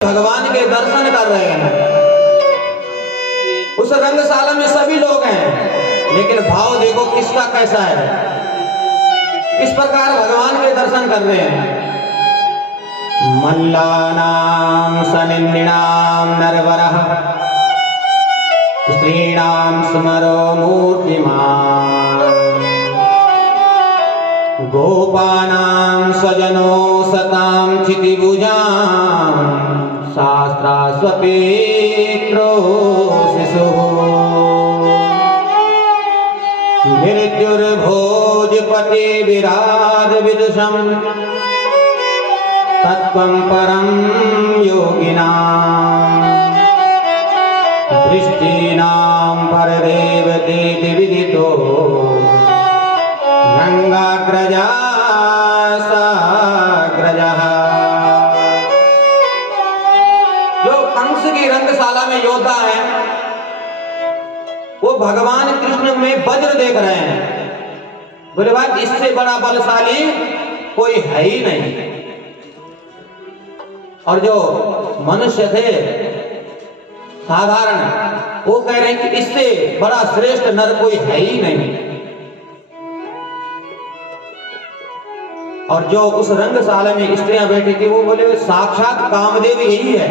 भगवान के दर्शन कर रहे हैं। उस रंगशाला में सभी लोग हैं, लेकिन भाव देखो किसका कैसा है, किस प्रकार भगवान के दर्शन कर रहे हैं। मल्लानां सनिन्दिनां नरवरः स्त्रीणां स्मरो मूर्तिमान् गोपानां स्वजनो सतां क्षितिभुजां शास्त्रास्वपेत्रो शिशुः मृत्युर्भोजपति विराज विदुषं तत्त्वं परं योगिनां दृष्टीनां परदेवतेति विदितो रंगाग्रजा साग्रजः। जो कंस की रंगशाला में योद्धा है वो भगवान कृष्ण में वज्र देख रहे हैं। बोले भाई इससे बड़ा बलशाली कोई है ही नहीं। और जो मनुष्य थे साधारण, वो कह रहे हैं कि इससे बड़ा श्रेष्ठ नर कोई है ही नहीं। और जो उस रंगशाला में स्त्रियां बैठी थी वो बोले साक्षात कामदेव यही है।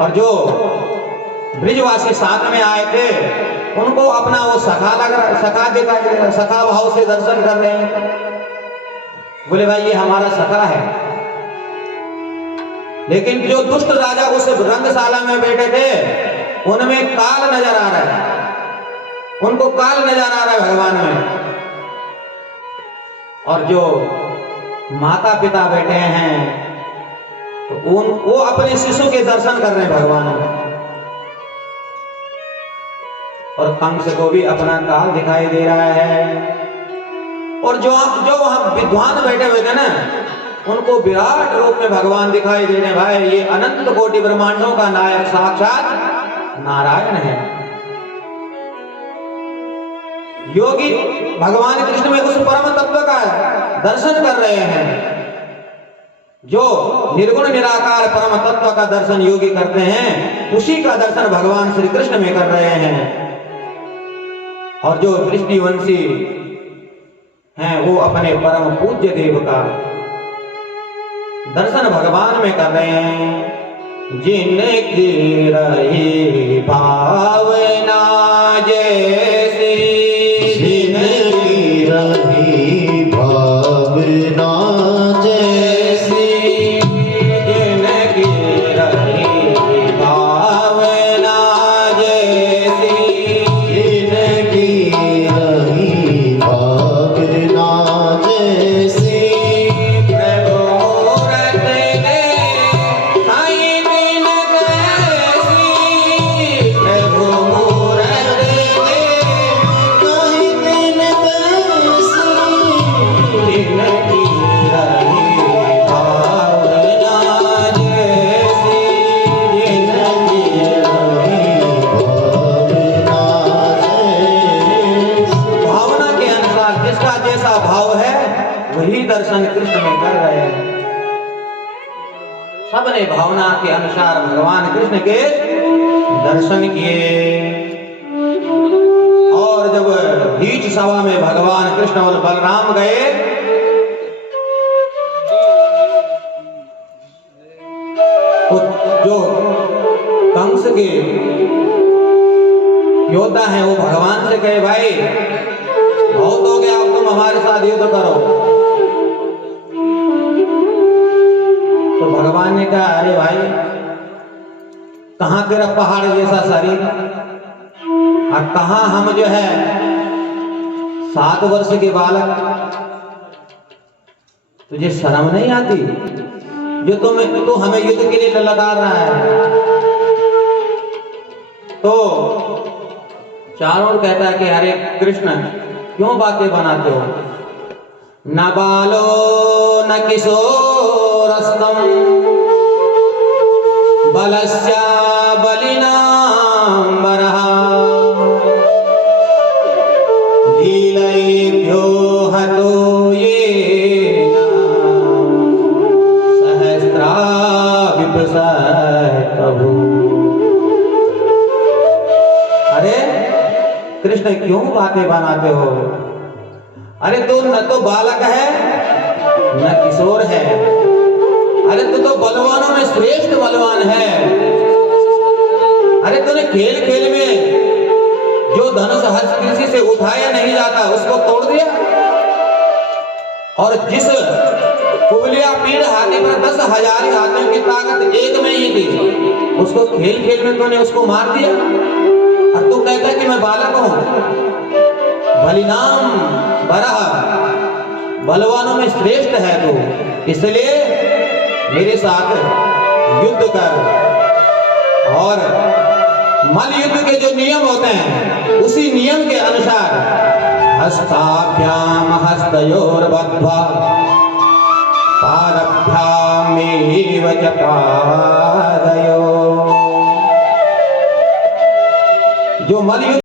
और जो ब्रिजवासी साथ में आए थे उनको अपना वो सखा लग रहा, सखा दिखाई दे रहा, सखा भाव से दर्शन कर रहे हैं। बोले भाई ये हमारा सखा है। लेकिन जो दुष्ट राजा उस रंगशाला में बैठे थे उनमें काल नजर आ रहा है, उनको काल नजर आ रहा है भगवान में। और जो माता पिता बैठे हैं तो वो अपने शिशु के दर्शन कर रहे हैं भगवान में। और कंस को भी अपना काल दिखाई दे रहा है। और जो वहां विद्वान बैठे हुए थे ना उनको विराट रूप में भगवान दिखाई दे रहे हैं। भाई ये अनंत कोटि ब्रह्मांडों का नायक साक्षात नारायण है। योगी भगवान कृष्ण में उस परम तत्व का दर्शन कर रहे हैं। जो निर्गुण निराकार परम तत्व का दर्शन योगी करते हैं उसी का दर्शन भगवान श्री कृष्ण में कर रहे हैं। और जो दृष्टिवंशी हैं वो अपने परम पूज्य देव का दर्शन भगवान में कर रहे हैं। जिनकी रही भावना जैसी, जिनकी रही भावना जैसी, जिनकी रही भावना जैसी, जिनकी रही भावना जैसी, प्रभु मूरत ने साई दिन कैसी, प्रभु मूरत ने कहीं दिन कैसी, जिनकी रही भावना जैसी, जिनकी रही भावना जैसी। भावना के अनुसार जिसका जैसा भाव है वही दर्शन कृष्ण में कर रहे हैं। सबने भावना के अनुसार भगवान कृष्ण के दर्शन किए। और जब बीच सभा में भगवान कृष्ण और बलराम गए तो जो कंस के योद्धा हैं वो भगवान से कहे भाई बहुत हो गया, अब तुम हमारे साथ युद्ध करो। तो भगवान ने कहा अरे भाई कहां तेरा पहाड़ जैसा शरीर और कहां हम जो है 7 वर्ष के बालक, तुझे शर्म नहीं आती जो तू हमें युद्ध के लिए ललकार रहा है। तो चारों ओर कहता है कि अरे कृष्ण क्यों बातें बनाते हो, न बालो न किशोरस्तम बलस्या बलिनाम्बरः लीलैभ्यो हतो येन सहस्र कृष्ण क्यों बातें बनाते हो? अरे तू न तो बालक है न किशोर है, अरे तू तो बलवानों में श्रेष्ठ बलवान है। अरे तूने खेल खेल में जो धनुष हस्त किसी से उठाया नहीं जाता उसको तोड़ दिया, और जिस कुबलिया पीड़ हाथी पर 10,000 हाथियों की ताकत एक में ही थी, उसको खेल खेल में तूने उसको मार दिया। और तू कहता है कि मैं बालक हूं। बलिनाम बरह, बलवानों में श्रेष्ठ है तू, इसलिए मेरे साथ युद्ध कर। और मल युद्ध के जो नियम होते हैं उसी नियम के अनुसार हस्ताभ्याम हस्तयोर्बद्ध्वा पादभ्यामेव च पादयोः। जो मल युद्ध